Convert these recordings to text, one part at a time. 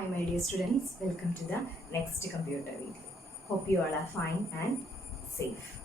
Hi my dear students, welcome to the next computer video. Hope you all are fine and safe.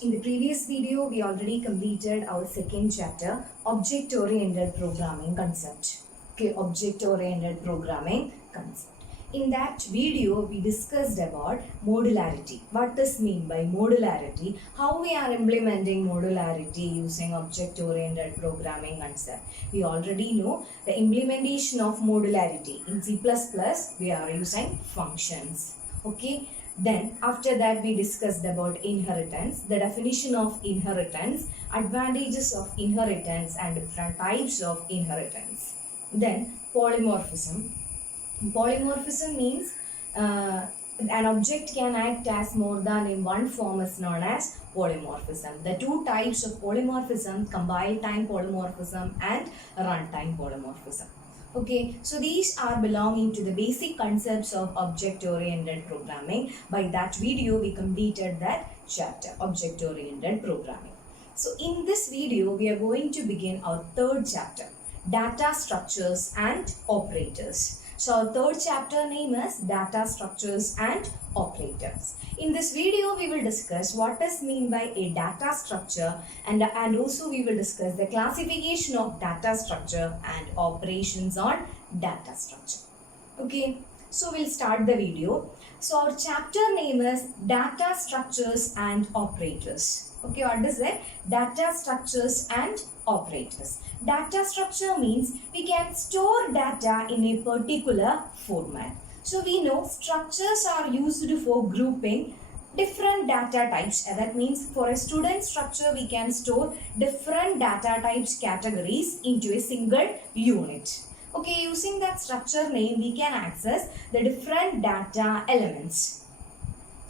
In the previous video, we already completed our second chapter, object-oriented programming concept. Okay, object-oriented programming concept. In that video, we discussed about modularity. What does mean by modularity? How we are implementing modularity using object-oriented programming concept. We already know the implementation of modularity. In C++, we are using functions. Okay. Then after that we discussed about inheritance, the definition of inheritance, advantages of inheritance and different types of inheritance. Then polymorphism. Polymorphism means an object can act as more than in one form is known as polymorphism. The two types of polymorphism, compile time polymorphism and runtime polymorphism. Okay, so these are belonging to the basic concepts of object-oriented programming. By that video, we completed that chapter, object-oriented programming. So in this video, we are going to begin our third chapter, data structures and operators. So our third chapter name is data structures and operators. In this video, we will discuss what does mean by a data structure and also we will discuss the classification of data structure and operations on data structure. Okay, so we'll start the video. So our chapter name is data structures and operators. Okay, what is it? Data structures and operators. Data structure means we can store data in a particular format. So we know structures are used for grouping different data types. That means for a student structure, we can store different data types categories into a single unit. Okay, using that structure name, we can access the different data elements.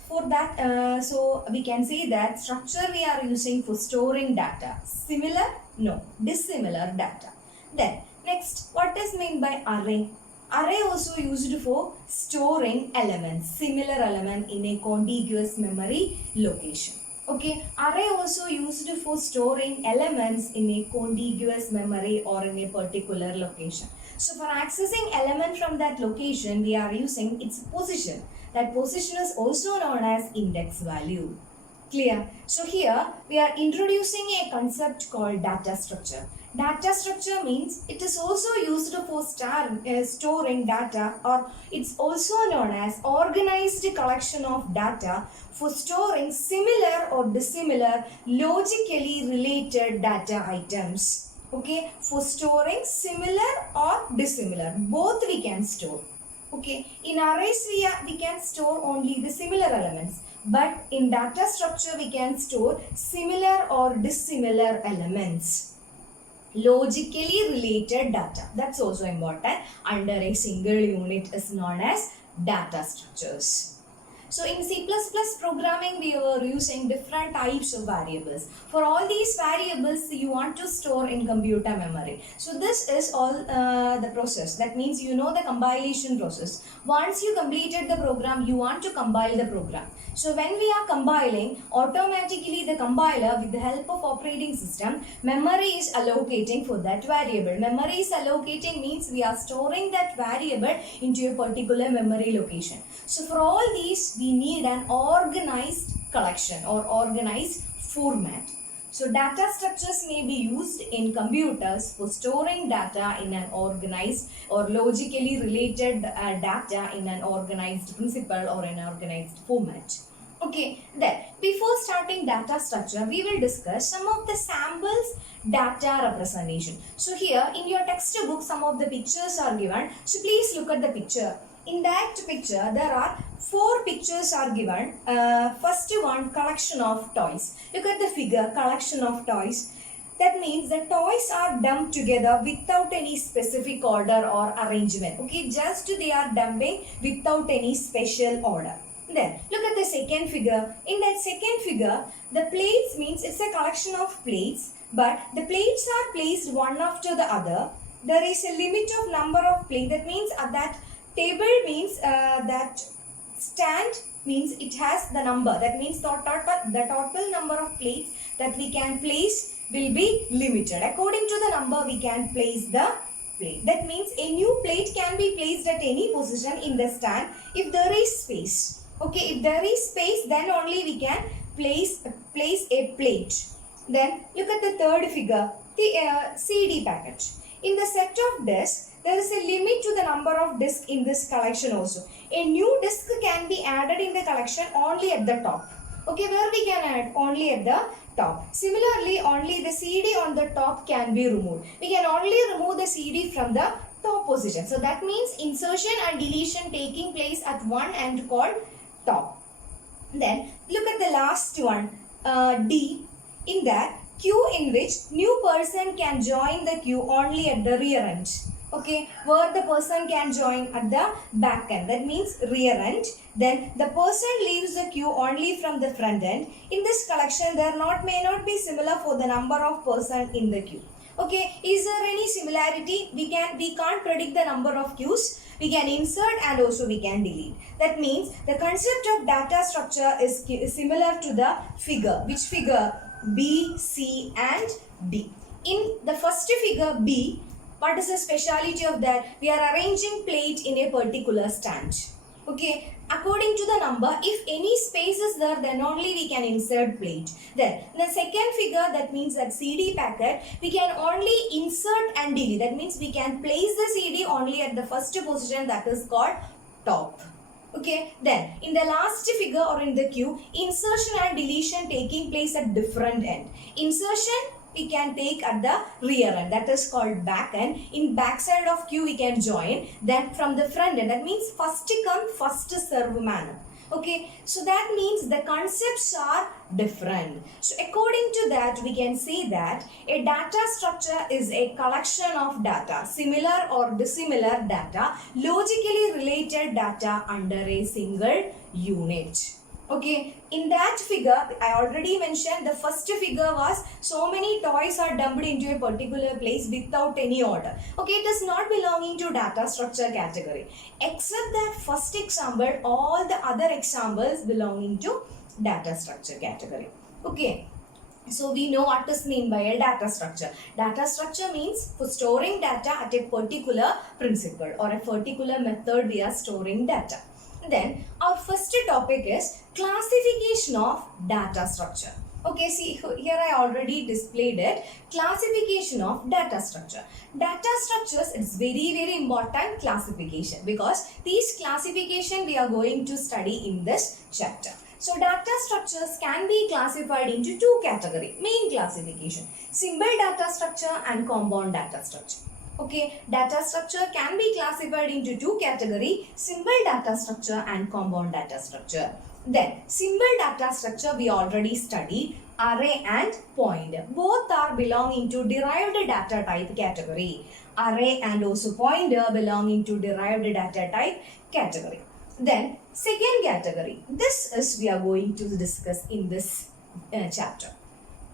For that, so we can say that structure we are using for storing data. Similar? No. Dissimilar data. Then, next, what is meant by array? Array also used for storing elements, similar element in a contiguous memory location. Okay, array also used for storing elements in a contiguous memory or in a particular location. So for accessing element from that location, we are using its position. That position is also known as index value. Clear? So here we are introducing a concept called data structure. Data structure means it is also used for storing data, or it's also known as organized collection of data for storing similar or dissimilar logically related data items. Okay, for storing similar or dissimilar, both we can store. Okay, in arrays we can store only the similar elements, but in data structure we can store similar or dissimilar elements. Logically related data, that's also important. Under a single unit is known as data structures. So in C++ programming, we were using different types of variables. For all these variables, you want to store in computer memory. So this is all the process. That means you know the compilation process. Once you completed the program, you want to compile the program. So when we are compiling, automatically the compiler, with the help of operating system, memory is allocating for that variable. Memory is allocating means we are storing that variable into a particular memory location. So for all these, we need an organized collection or organized format. So data structures may be used in computers for storing data in an organized or logically related data in an organized principle or an organized format. Okay, then before starting data structure, we will discuss some of the samples data representation. So here in your textbook, some of the pictures are given. So please look at the picture. In that picture, there are 4 pictures are given. First one, collection of toys. Look at the figure, collection of toys. That means the toys are dumped together without any specific order or arrangement. Okay, just they are dumping without any special order. Then look at the second figure. In that second figure, the plates means it's a collection of plates, but the plates are placed one after the other. There is a limit of number of plates. That means that table means that stand means it has the number. That means the total number of plates that we can place will be limited. According to the number, we can place the plate. That means a new plate can be placed at any position in the stand if there is space. Okay, if there is space, then only we can place a plate. Then look at the third figure, the CD packet. In the set of discs, there is a limit to the number of discs in this collection also. A new disc can be added in the collection only at the top. Okay, where we can add? Only at the top. Similarly, only the CD on the top can be removed. We can only remove the CD from the top position. So that means insertion and deletion taking place at one end called top. Then look at the last one, D. In that, queue in which new person can join the queue only at the rear end. Okay, where the person can join at the back end, that means rear end. Then the person leaves the queue only from the front end. In this collection, there may not be similar for the number of person in the queue. Okay, is there any similarity? We can't predict the number of queues. We can insert and also we can delete. That means the concept of data structure is similar to the figure. Which figure? B, C and D. In the first figure B, what is the speciality of that? We are arranging plate in a particular stand. Okay, according to the number, if any space is there, then only we can insert plate. Then the second figure, that means that CD packet, we can only insert and delete. That means we can place the CD only at the first position, that is called top. Okay, then in the last figure or in the queue, insertion and deletion taking place at different end. Insertion we can take at the rear end, that is called back end. In back side of queue we can join. Then from the front end, that means first come first serve manner. Okay, so that means the concepts are different. So according to that, we can say that a data structure is a collection of data, similar or dissimilar data, logically related data under a single unit. Okay, in that figure, I already mentioned the first figure was so many toys are dumped into a particular place without any order. Okay, it is not belonging to data structure category. Except that first example, all the other examples belonging to data structure category. Okay. So we know what is meant by a data structure. Data structure means for storing data at a particular principle or a particular method we are storing data. Then our first topic is classification of data structure. Okay, see here I already displayed it. Classification of data structure. Data structures, it's very important classification, because these classification we are going to study in this chapter. So data structures can be classified into two categories. Main classification, simple data structure and compound data structure. Okay, data structure can be classified into two categories, simple data structure and compound data structure. Then, simple data structure we already studied, array and pointer. Both are belonging to derived data type category. Array and also pointer belonging to derived data type category. Then, second category. This is we are going to discuss in this chapter.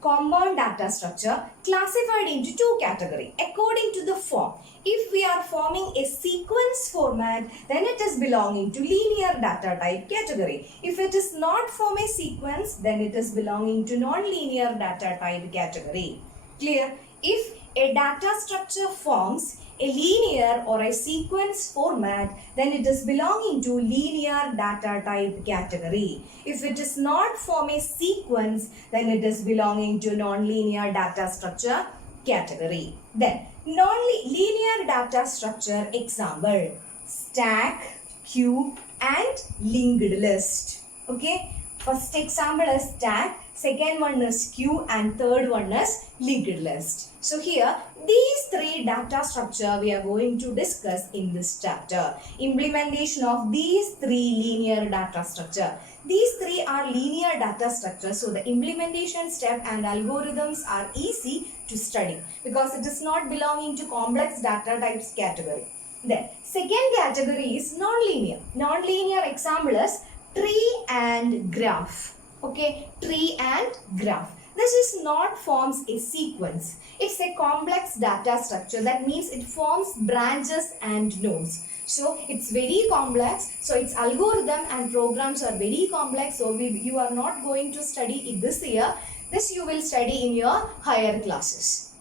Compound data structure classified into two categories according to the form. If we are forming a sequence format, then it is belonging to linear data type category. If it is not form a sequence, then it is belonging to non-linear data type category. Clear? If a data structure forms a linear or a sequence format, then it is belonging to linear data type category. If it is not form a sequence, then it is belonging to non-linear data structure category. Then non-linear data structure example, stack, queue and linked list. Okay, first example is stack, second one is queue and third one is linked list. So here these three data structure we are going to discuss in this chapter. Implementation of these three linear data structure. These three are linear data structures, so the implementation step and algorithms are easy to study because it is not belonging to complex data types category. Then second category is non-linear. Non-linear example is tree and graph. Okay, tree and graph. This is not forms a sequence. It's a complex data structure. That means it forms branches and nodes. So it's very complex. So its algorithm and programs are very complex. So you are not going to study it this year. This you will study in your higher classes.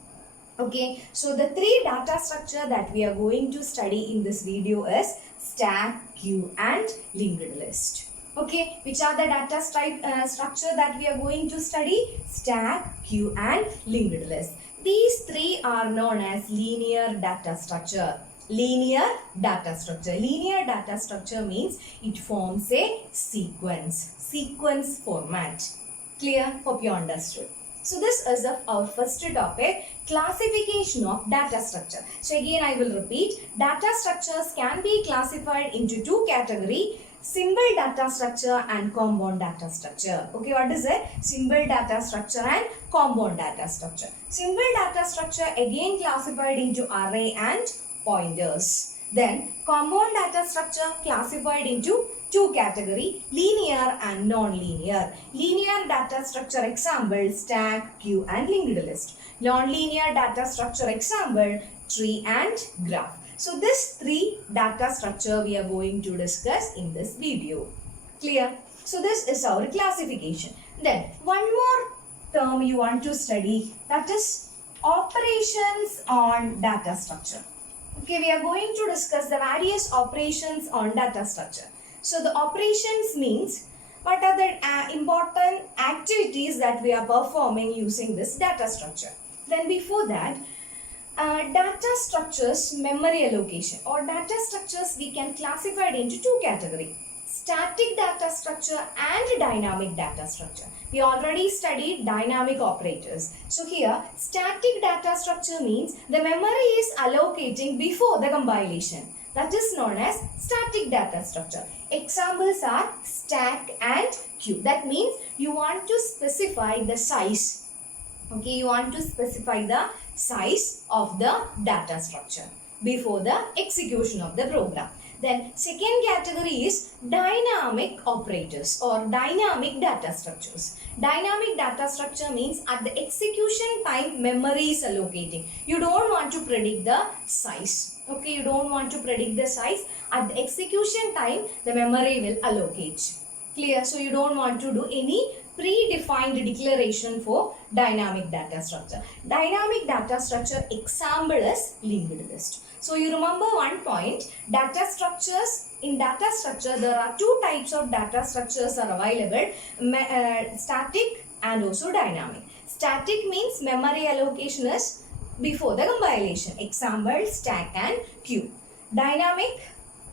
Okay, so the three data structure that we are going to study in this video is stack, queue and linked list. Okay, which are the data structure that we are going to study? Stack, queue and linked list. These three are known as linear data structure. Linear data structure. Linear data structure means it forms a sequence format. Clear? Hope you understood. So this is our first topic, classification of data structure. So again I will repeat, data structures can be classified into two categories, symbol data structure and compound data structure. Okay, what is it? Symbol data structure and compound data structure. Symbol data structure again classified into array and pointers. Then compound data structure classified into two categories, linear and non-linear. Linear data structure example, stack, queue and linked list. Non-linear data structure example, tree and graph. So this three data structure we are going to discuss in this video. Clear? So this is our classification. Then one more term you want to study, that is operations on data structure. Okay, we are going to discuss the various operations on data structure. So the operations means what are the important activities that we are performing using this data structure. Then before that, data structures memory allocation or data structures we can classify it into two categories. Static data structure and dynamic data structure. We already studied dynamic operators. So here static data structure means the memory is allocating before the compilation. That is known as static data structure. Examples are stack and queue. That means you want to specify the size. Okay, you want to specify the size of the data structure before the execution of the program. Then second category is dynamic operators or dynamic data structures. Dynamic data structure means at the execution time memory is allocating. You don't want to predict the size. Okay, you don't want to predict the size. At the execution time the memory will allocate. Clear? So you don't want to do any predefined declaration for dynamic data structure. Dynamic data structure example is linked list. So you remember one point, data structures, in data structure there are two types of data structures are available, static and also dynamic. Static means memory allocation is before the compilation. Example stack and queue. Dynamic,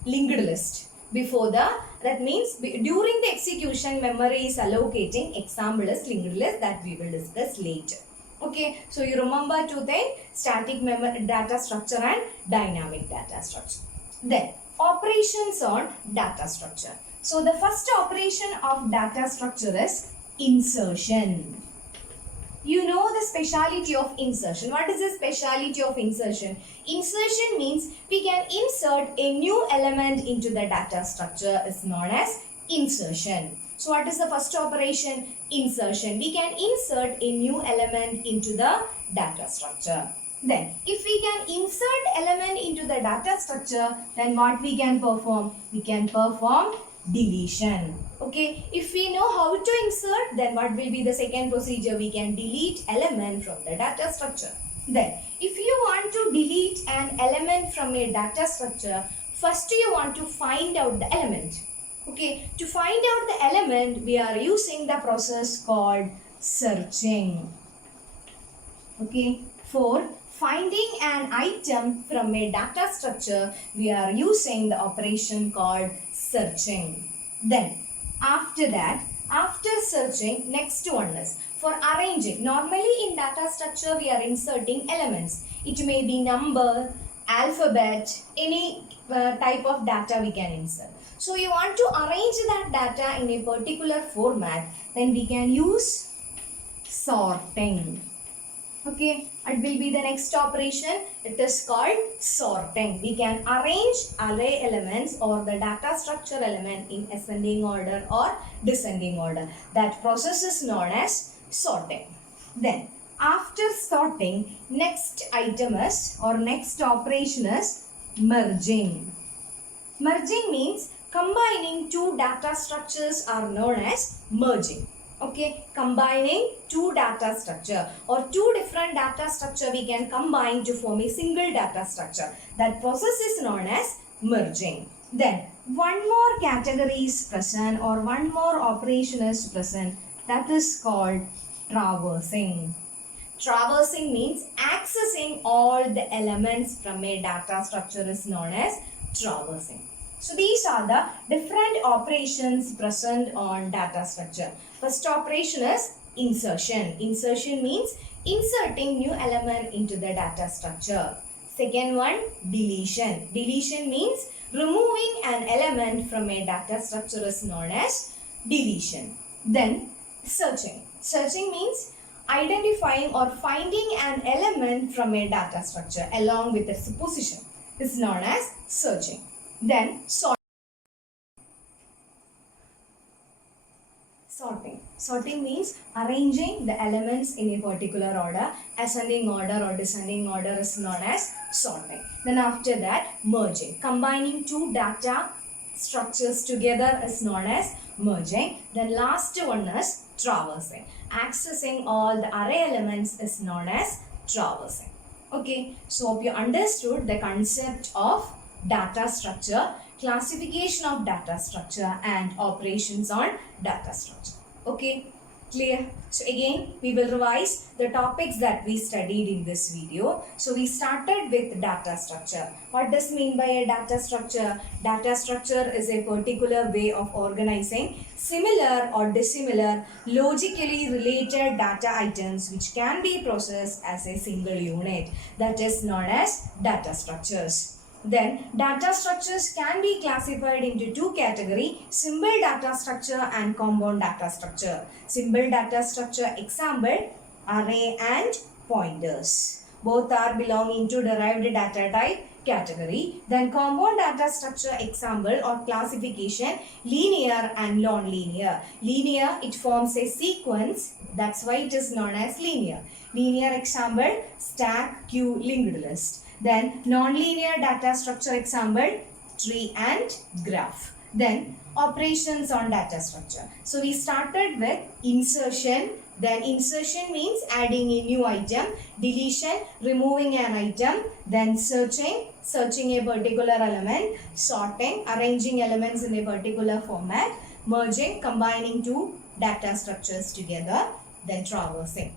linked list. Before the, that means during the execution memory is allocating. Example is linked list that we will discuss later. Okay, so you remember two things, static memory data structure and dynamic data structure. Then operations on data structure. So the first operation of data structure is insertion. You know the speciality of insertion. What is the speciality of insertion? Insertion means we can insert a new element into the data structure is known as insertion. So what is the first operation? Insertion. We can insert a new element into the data structure. Then if we can insert element into the data structure, then what we can perform? We can perform deletion. Okay, if we know how to insert, then what will be the second procedure? We can delete element from the data structure. Then if you want to delete an element from a data structure, first you want to find out the element. Okay, to find out the element, we are using the process called searching. Okay, for finding an item from a data structure, we are using the operation called searching. Then after that, after searching, next one is for arranging. Normally in data structure we are inserting elements. It may be number, alphabet, any type of data we can insert. So you want to arrange that data in a particular format, then we can use sorting. Okay, it will be the next operation. It is called sorting. We can arrange array elements or the data structure element in ascending order or descending order. That process is known as sorting. Then after sorting, next item is or next operation is merging. Merging means combining two data structures are known as merging. Okay, combining two data structure or two different data structure we can combine to form a single data structure. That process is known as merging. Then one more category is present or one more operation is present, that is called traversing. Traversing means accessing all the elements from a data structure is known as traversing. So these are the different operations present on data structure. First operation is insertion. Insertion means inserting new element into the data structure. Second one, deletion. Deletion means removing an element from a data structure is known as deletion. Then searching. Searching means identifying or finding an element from a data structure along with its position is known as searching. Then sorting. Sorting means arranging the elements in a particular order. Ascending order or descending order is known as sorting. Then after that, merging. Combining two data structures together is known as merging. Then last one is traversing. Accessing all the array elements is known as traversing. Okay, so hope you understood the concept of data structure, classification of data structure and operations on data structure. Okay, clear? So again, we will revise the topics that we studied in this video. So we started with data structure. What does mean by a data structure? Data structure is a particular way of organizing similar or dissimilar logically related data items which can be processed as a single unit. That is known as data structures. Then data structures can be classified into two categories, symbol data structure and compound data structure. Symbol data structure example, array and pointers. Both are belonging to derived data type category. Then compound data structure example or classification, linear and non-linear. Linear, it forms a sequence, that's why it is known as linear. Linear example, stack, queue, linked list. Then non-linear data structure example, tree and graph. Then operations on data structure. So we started with insertion. Then insertion means adding a new item. Deletion, removing an item. Then searching a particular element. Sorting, arranging elements in a particular format. Merging, combining two data structures together. Then traversing,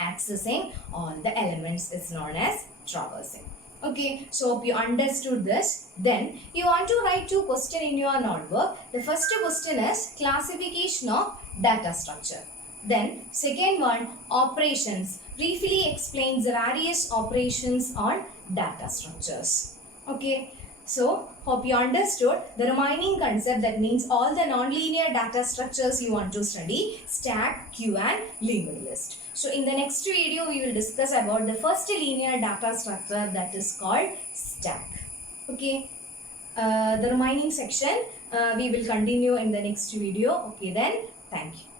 accessing all the elements is known as traversing. Okay, so hope you understood this. Then you want to write two questions in your notebook. The first question is classification of data structure. Then second one, operations. Briefly explains the various operations on data structures. Okay, so hope you understood the remaining concept, that means all the non-linear data structures you want to study, stack, queue and linked list. So in the next video we will discuss about the first linear data structure, that is called stack. Okay, the remaining section we will continue in the next video. Okay then, thank you.